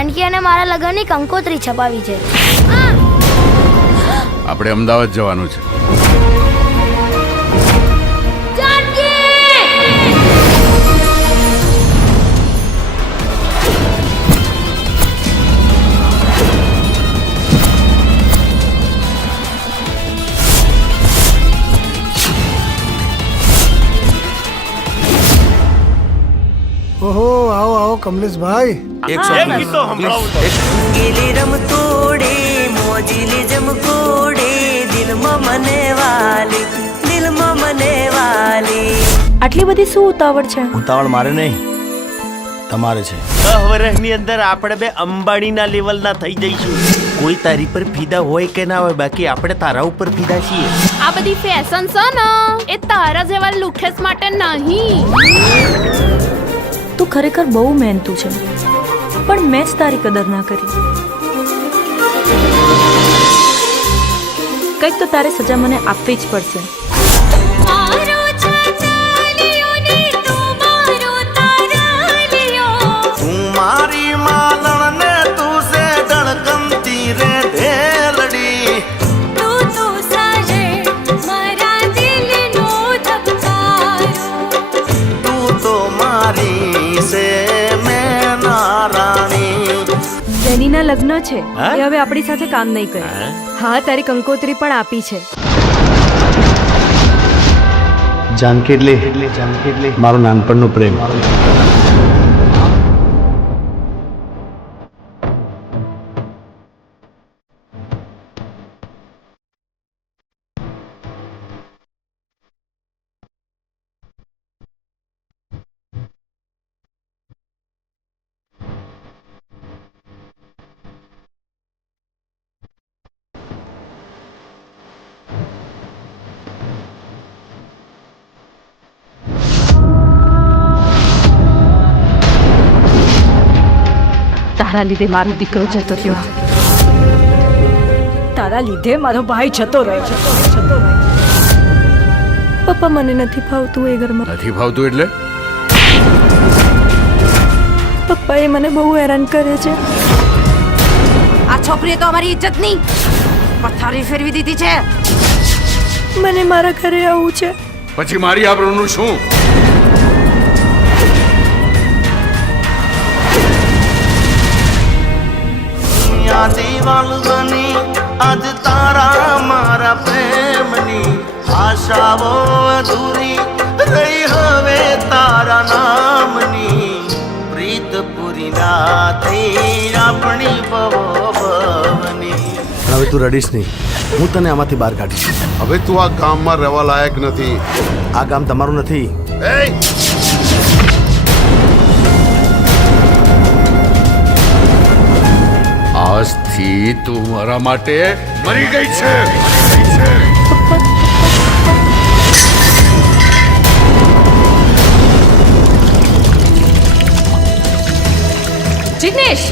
જાનકી અને મારા લગ્નની કંકોત્રી છપાવી છે. આપણે અમદાવાદ જવાનું છે. ઓહો, આવો આવો કમલેશભાઈ. એક ગીતો સંભળાવું. ગીલી રમતોડે મોજીલી જમકોડે દિલમાં મને વાલી દિલમાં મને વાલી. આટલી બધી શું ઉતાવળ છે? ઉતાવળ મારે નહીં, તમારે છે. 10 વર્ષની અંદર આપણે બે અંબાણીના લેવલના થઈ જઈશું. કોઈ તારી પર ફીદા હોય કે ના હોય, બાકી આપણે તારા ઉપર ફીદા છીએ. આ બધી ફેશન છે ને એ તારા જેવા લુખેસ માટે નહીં. તું ખરેખર બહુ મહેનતુ છે, પણ મેં જ તારી કદર ના કરી. કંઈક તો તારે સજા મને આપવી જ પડશે. તું મારી માલણને તું સે ધડકનતી રે ઢેલડી. તું તો મારી સે મેં નારાણી. જેનીના લગ્ન છે હા? એ હવે આપણી સાથે કામ નહીં કરે. હા, તારી કંકોત્રી પણ આપી છે. જાનકી એટલે મારો નાનપણનો પ્રેમ. તારા લીધે મારો દીકરો જતો રહ્યો. તારા લીધે મારો ભાઈ જતો રહ્યો. પપ્પા, મને નથી ફાવતું એ ઘરમાં. નથી ફાવતું એટલે? પપ્પા એ મને બહુ હેરાન કરે છે. આ છોકરીએ તો અમારી ઇજ્જતની પથારી ફેરવી દીધી છે. મને મારા ઘરે આવવું છે. પછી મારી આબરૂનું શું? જીવન બની આજ તારા મારા પ્રેમની આશાઓ અધૂરી રહી હવે તારા નામની. પ્રીત પૂરી ના થઈ આપણી ભવની. હવે તું રડીશ નહીં, હું તને આમાંથી બહાર કાઢીશ. હવે તું આ ગામમાં રહેવા લાયક નથી. આ ગામ તમારું નથી. આજથી તું મારા માટે મરી ગઈ છે. જિગ્નેશ,